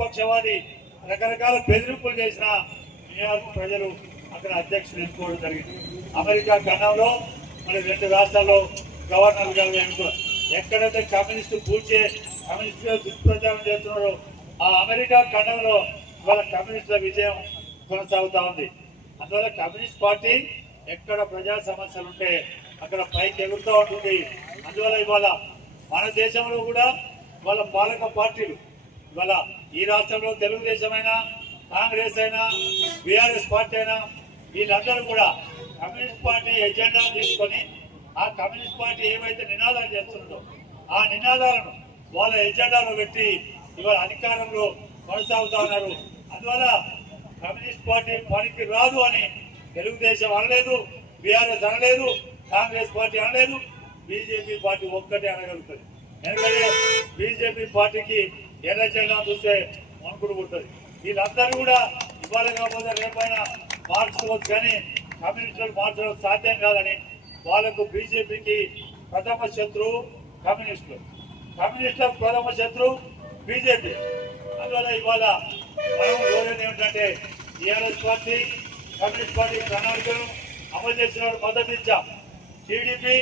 ప్రతిపక్షవాది రకరకాల బెదిరింపులు చేసిన న్యూయార్క్ ప్రజలు అక్కడ అధ్యక్షుడు ఎన్నుకోవడం జరిగింది. అమెరికా ఖండంలో మరి రెండు రాష్ట్రాల్లో గవర్నర్గా గారు ఎక్కడైతే కమ్యూనిస్టు పూడ్చే కమ్యూనిస్టుగా దుష్ప్రచారం చేస్తున్నారో ఆ అమెరికా ఖండంలో ఇవాళ కమ్యూనిస్టుల విజయం కొనసాగుతూ ఉంది. అందువల్ల కమ్యూనిస్ట్ పార్టీ ఎక్కడ ప్రజా సమస్యలు ఉంటే అక్కడ పైకి ఎగురుతూ ఉంటుంది. అందువల్ల ఇవాళ మన దేశంలో కూడా వాళ్ళ పాలక పార్టీలు ఇవాళ ఈ రాష్ట్రంలో తెలుగుదేశం అయినా కాంగ్రెస్ అయినా బీఆర్ఎస్ పార్టీ అయినా వీళ్ళందరూ కూడా కమ్యూనిస్ట్ పార్టీ ఎజెండా తీసుకొని ఆ కమ్యూనిస్ట్ పార్టీ ఏవైతే నినాదాలు చేస్తుందో ఆ నినాదాలను వాళ్ళ ఎజెండాలో పెట్టి ఇవాళ అధికారంలో కొనసాగుతా ఉన్నారు. అందువల్ల కమ్యూనిస్ట్ పార్టీ పనికి రాదు అని తెలుగుదేశం అనలేదు బీఆర్ఎస్ అనలేదు కాంగ్రెస్ పార్టీ అనలేదు బీజేపీ పార్టీ ఒక్కటే అనగలుగుతుంది. ఎందుకంటే బీజేపీ పార్టీకి ఎర్ర జెండా చూస్తే వణుకుడు పుడుతుంది వీళ్ళందరూ కూడా ఇవాళ కాకపోతే రేపైనా మార్చుకోవచ్చు కానీ కమ్యూనిస్టులు మార్చడం సాధ్యం కాదని వాళ్ళకు బీజేపీకి ప్రథమ శత్రువు కమ్యూనిస్టులు. కమ్యూనిస్టులకు ప్రథమ శత్రువు బీజేపీ. అందువల్ల ఇవాళ మనం కోరేది ఏమిటంటే టీఆర్ఎస్ పార్టీ కమ్యూనిస్ట్ పార్టీ ప్రణాళికను అమలు చేసినాడు మద్దతు ఇచ్చాం. టీడీపీ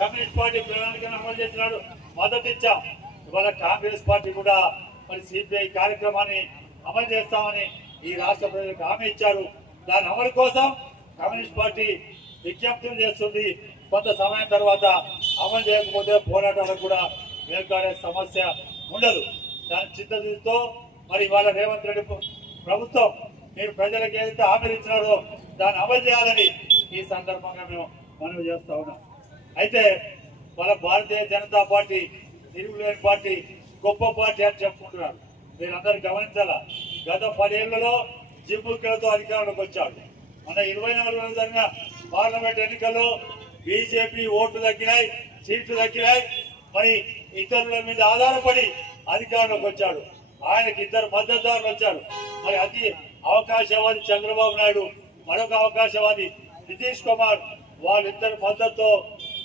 కమ్యూనిస్ట్ పార్టీ ప్రణాళికను అమలు చేసినాడు మద్దతు ఇచ్చాం. ఇవాళ కాంగ్రెస్ పార్టీ కూడా మరి సిపిఐ కార్యక్రమాన్ని అమలు చేస్తామని ఈ రాష్ట్ర ప్రజలకు హామీ ఇచ్చారు. దాని అమలు కోసం కమ్యూనిస్ట్ పార్టీ విజ్ఞప్తులు చేస్తుంది. కొంత సమయం తర్వాత అమలు చేయకపోతే పోరాటాలకు కూడా వెనుకాడే సమస్య ఉండదు. దాని చిత్తశుద్ధితో మరి ఇవాళ రేవంత్ రెడ్డి ప్రభుత్వం మీరు ప్రజలకు ఏదైతే హామీలు ఇచ్చినారో దాన్ని అమలు చేయాలని ఈ సందర్భంగా మేము మనవి చేస్తా ఉన్నాం. అయితే వాళ్ళ భారతీయ జనతా పార్టీ తిరుగులేని పార్టీ గొప్ప పార్టీ అని చెప్పుకుంటున్నారు. మీరందరూ గమనించాలా? గత పదేళ్ళలో జిమ్ములతో అధికారంలోకి వచ్చాడు. మన ఇరవై నాలుగు జరిగిన పార్లమెంట్ ఎన్నికల్లో బీజేపీ ఓట్లు తగ్గినాయి సీట్లు తగ్గినాయి. మరి ఇతరుల మీద ఆధారపడి అధికారంలోకి వచ్చాడు. ఆయనకి ఇద్దరు మద్దతుదారులు వచ్చారు. మరి అతి అవకాశవాది చంద్రబాబు నాయుడు మరొక అవకాశవాది నితీష్ కుమార్ వాళ్ళిద్దరి మద్దతుతో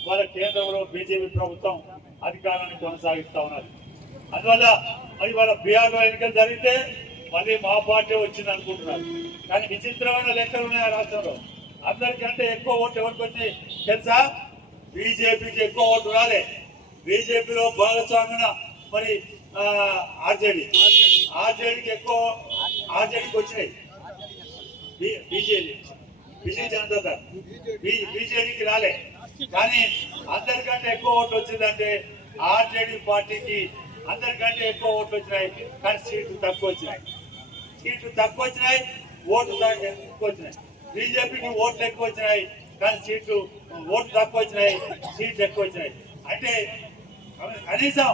వాళ్ళ కేంద్రంలో బీజేపీ ప్రభుత్వం అధికారాన్ని కొనసాగిస్తా ఉన్నారు. అందువల్ల మరి వాళ్ళ బీఆర్ఓ ఎన్నికలు జరిగితే మళ్ళీ మా పార్టీ వచ్చింది అనుకుంటున్నారు. కానీ విచిత్రమైన లెక్కలు ఉన్నాయి ఆ రాష్ట్రంలో? అందరికంటే ఎక్కువ ఓట్లు ఎవరికి వచ్చి తెలుసా? బీజేపీకి ఎక్కువ ఓట్లు రాలే. బీజేపీలో భాగస్వామ్యన మరి ఆర్జేడీ. ఆర్జేడీకి ఎక్కువ ఆర్జేడీకి వచ్చినాయి. బీజేపీ. బీజేపీ జనతా బీజేడీకి రాలే. కానీ అందరికంటే ఎక్కువ ఓట్లు వచ్చిందంటే ఆర్జేడీ పార్టీకి అందరికంటే ఎక్కువ ఓట్లు వచ్చినాయి కానీ సీట్లు తక్కువ వచ్చినాయి. సీట్లు తక్కువ వచ్చినాయి ఓట్లు ఎక్కువ వచ్చినాయి. బీజేపీకి ఓట్లు ఎక్కువ వచ్చినాయి కానీ సీట్లు ఓట్లు తక్కువ వచ్చినాయి సీట్లు ఎక్కువ వచ్చినాయి. అంటే కనీసం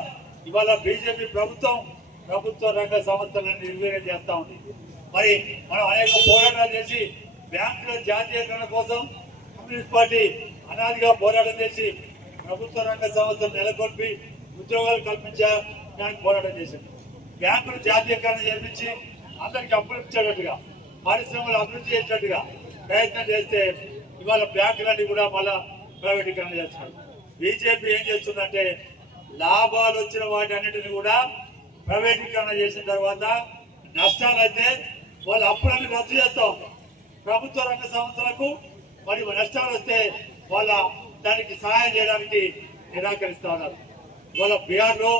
ఇవాళ బీజేపీ ప్రభుత్వం ప్రభుత్వ రంగ సంస్థలను నిర్వీర్యం చేస్తూ ఉంది. మరి మనం అనేక పోరాటాలు చేసి బ్యాంకుల జాతీయకరణ కోసం కమ్యూనిస్ట్ పార్టీ అనాదిగా పోరాటం చేసి ప్రభుత్వ రంగ సంస్థలు నెలకొల్పి ఉద్యోగాలు కల్పించడానికి పోరాటం చేసింది. బ్యాంకులు జాతీయకరణ చేపించి అందరికి అప్పులు ఇచ్చేటట్టుగా పరిశ్రమలు అభివృద్ధి చేసేటట్టుగా ప్రయత్నం చేస్తే ఇవాళ బ్యాంకులన్నీ కూడా మళ్ళా ప్రైవేటీకరణ చేస్తున్నారు. బీజేపీ ఏం చేస్తుందంటే లాభాలు వచ్చిన వాటి అన్నిటిని కూడా ప్రైవేటీకరణ చేసిన తర్వాత నష్టాలు అయితే వాళ్ళ అప్పులన్నీ రద్దు చేస్తా ప్రభుత్వ రంగ సంస్థలకు మరి నష్టాలు వస్తే వాళ్ళ దానికి సహాయం చేయడానికి నిరాకరిస్తా ఉన్నారు. ఇవాళ బీహార్లో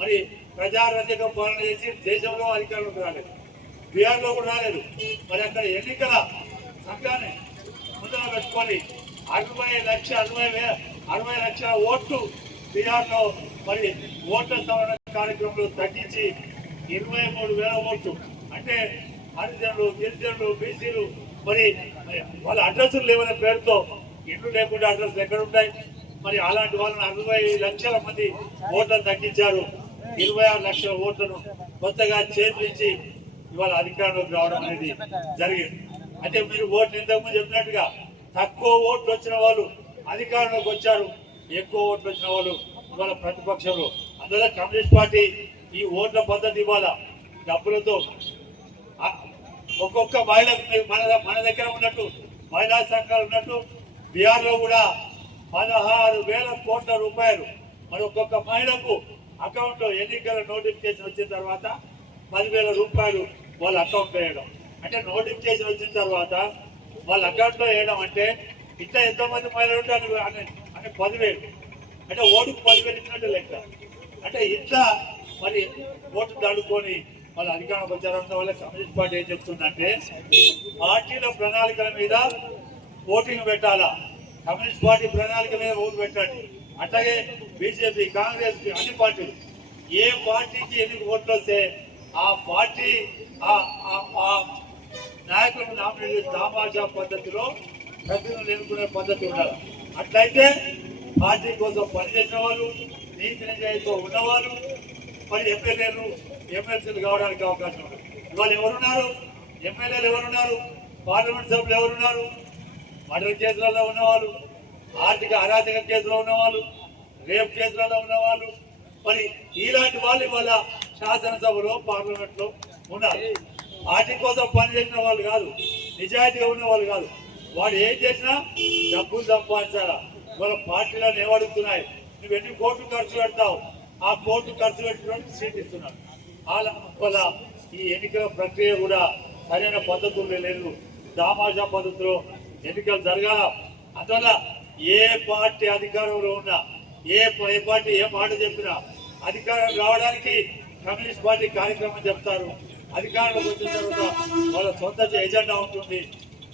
మరి ప్రజారాజ్యంగా పాలన చేసి దేశంలో అధికారంలోకి రాలేదు. బీహార్లో కూడా రాలేదు. మరి అక్కడ ఎన్నికల సంఘాన్ని ముందర పెట్టుకొని అరవై లక్ష అరవై అరవై లక్షల ఓట్లు బీహార్లో మరి ఓట్ల సవరణ కార్యక్రమంలో తగ్గించి ఇరవై మూడు వేల ఓట్లు. అంటే హరిజనులు గిరిజనులు బీసీలు మరి వాళ్ళ అడ్రస్లు లేవనే పేరుతో ఇల్లు లేకుండా అడ్రస్లు ఎక్కడ ఉంటాయి? మరి అలాంటి వాళ్ళని అరవై లక్షల మంది ఓట్లను తగ్గించారు. ఇరవై ఆరు లక్షల ఓట్లను కొత్తగా చేర్పించి ఇవాళ అధికారంలోకి రావడం అనేది జరిగింది. అయితే మీరు ఓట్లు ఇంతకుముందు చెప్పినట్టుగా తక్కువ ఓట్లు వచ్చిన వాళ్ళు అధికారంలోకి వచ్చారు. ఎక్కువ ఓట్లు వచ్చిన వాళ్ళు ఇవాళ ప్రతిపక్షంలో. అందువల్ల కమ్యూనిస్ట్ పార్టీ ఈ ఓట్ల పద్ధతి ఇవాళ డబ్బులతో ఒక్కొక్క మహిళకు మన మన దగ్గర ఉన్నట్టు మహిళా సంఘాలు ఉన్నట్టు బీహార్లో కూడా పదహారు వేల కోట్ల రూపాయలు మరి ఒక్కొక్క మహిళకు అకౌంట్ ఎన్నికల నోటిఫికేషన్ వచ్చిన తర్వాత పదివేల రూపాయలు వాళ్ళ అకౌంట్ వేయడం. అంటే నోటిఫికేషన్ వచ్చిన తర్వాత వాళ్ళ అకౌంట్లో వేయడం అంటే ఇట్లా ఎంతో మంది మహిళలు ఉంటే అని- పదివేలు. అంటే ఓటుకు పదివేలు ఇచ్చినట్టు లెక్క. అంటే ఇట్లా మరి ఓటు దాడుకొని వాళ్ళ అధికారంలోకి వచ్చారంటే వాళ్ళ కమ్యూనిస్ట్ పార్టీ ఏం చెప్తుందంటే పార్టీల ప్రణాళికల మీద ఓటింగ్ పెట్టాలా? కమ్యూనిస్ట్ పార్టీ ప్రణాళిక మీద ఓటు పెట్టండి. అట్లాగే బీజేపీ కాంగ్రెస్ అన్ని పార్టీలు. ఏ పార్టీకి ఎన్ని ఓట్లు వస్తే ఆ పార్టీ ఆ- నాయకులను నామినేట్ దామాషా పద్ధతిలో ప్రతినిధులు ఎన్నుకునే పద్ధతి ఉండాలి. అట్లయితే పార్టీ కోసం పనిచేసిన వాళ్ళు నీతి నిజాయితీతో ఉన్నవాళ్ళు మరి ఎమ్మెల్యేలు ఎమ్మెల్సీలు కావడానికి అవకాశం ఉంది. ఇవాళ ఎవరున్నారు? ఎమ్మెల్యేలు ఎవరున్నారు? పార్లమెంట్ సభ్యులు ఎవరున్నారు? మర్డర్ కేసులలో ఉన్నవాళ్ళు ఆర్థిక అరాచక కేసులో ఉన్నవాళ్ళు రేప్ కేసులలో ఉన్నవాళ్ళు మరి ఇలాంటి వాళ్ళు ఇవాళ శాసనసభలో పార్లమెంట్లో ఉన్నారు. పార్టీ కోసం పనిచేసిన వాళ్ళు కాదు నిజాయితీగా ఉన్న వాళ్ళు కాదు. వాడు ఏం చేసినా డబ్బులు సంపాదించాలా? వాళ్ళ పార్టీలను ఏమడుగుతున్నాయి నువ్వు ఎన్ని కోట్లు ఖర్చు పెడతావు? ఆ కోట్లు ఖర్చు పెట్టినట్టు సీట్ వాళ్ళ వాళ్ళ ఈ ఎన్నికల ప్రక్రియ కూడా సరైన పద్ధతులు లేదు. దామాషా పద్ధతిలో ఎన్నికలు జరగాల. అందువల్ల ఏ పార్టీ అధికారంలో ఉన్నా ఏ ఏ పార్టీ ఏ మాట చెప్పినా అధికారం రావడానికి కమ్యూనిస్ట్ పార్టీ కార్యక్రమం చెప్తారు. అధికారంలోకి వచ్చిన తర్వాత వాళ్ళ సొంత ఎజెండా ఉంటుంది.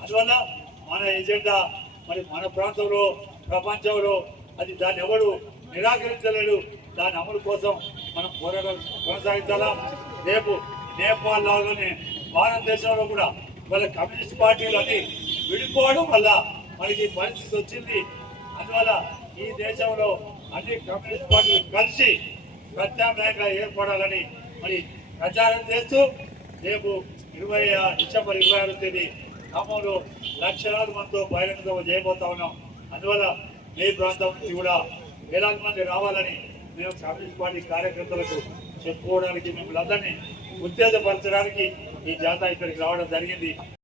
అందువల్ల మన ఎజెండా మరి మన ప్రాంతంలో ప్రపంచంలో అది దాన్ని ఎవడు నిరాకరించలేడు. దాని అమలు కోసం మనం పోరాటం కొనసాగించాలా? రేపు నేపాల్ లాగానే భారతదేశంలో కూడా వాళ్ళ కమ్యూనిస్ట్ పార్టీలు అని విడిపోవడం వల్ల మనకి పరిస్థితి వచ్చింది. అందువల్ల ఈ దేశంలో అన్ని కమ్యూనిస్ట్ పార్టీలు కలిసి ప్రత్యామ్నాయంగా ఏర్పడాలని మరి ప్రచారం చేస్తూ రేపు ఇరవై డిసెంబర్ ఇరవై ఆరు తేదీ ఖమ్మంలో లక్షలాది మందితో బహిరంగ సభ చేయబోతా ఉన్నాం. అందువల్ల మీ ప్రాంతం నుంచి కూడా వేలాది మంది రావాలని మేము కమ్యూనిస్ట్ పార్టీ కార్యకర్తలకు చెప్పుకోవడానికి మిమ్మల్ని అందరినీ ఉత్తేజపరచడానికి ఈ జాతా ఇక్కడికి రావడం జరిగింది.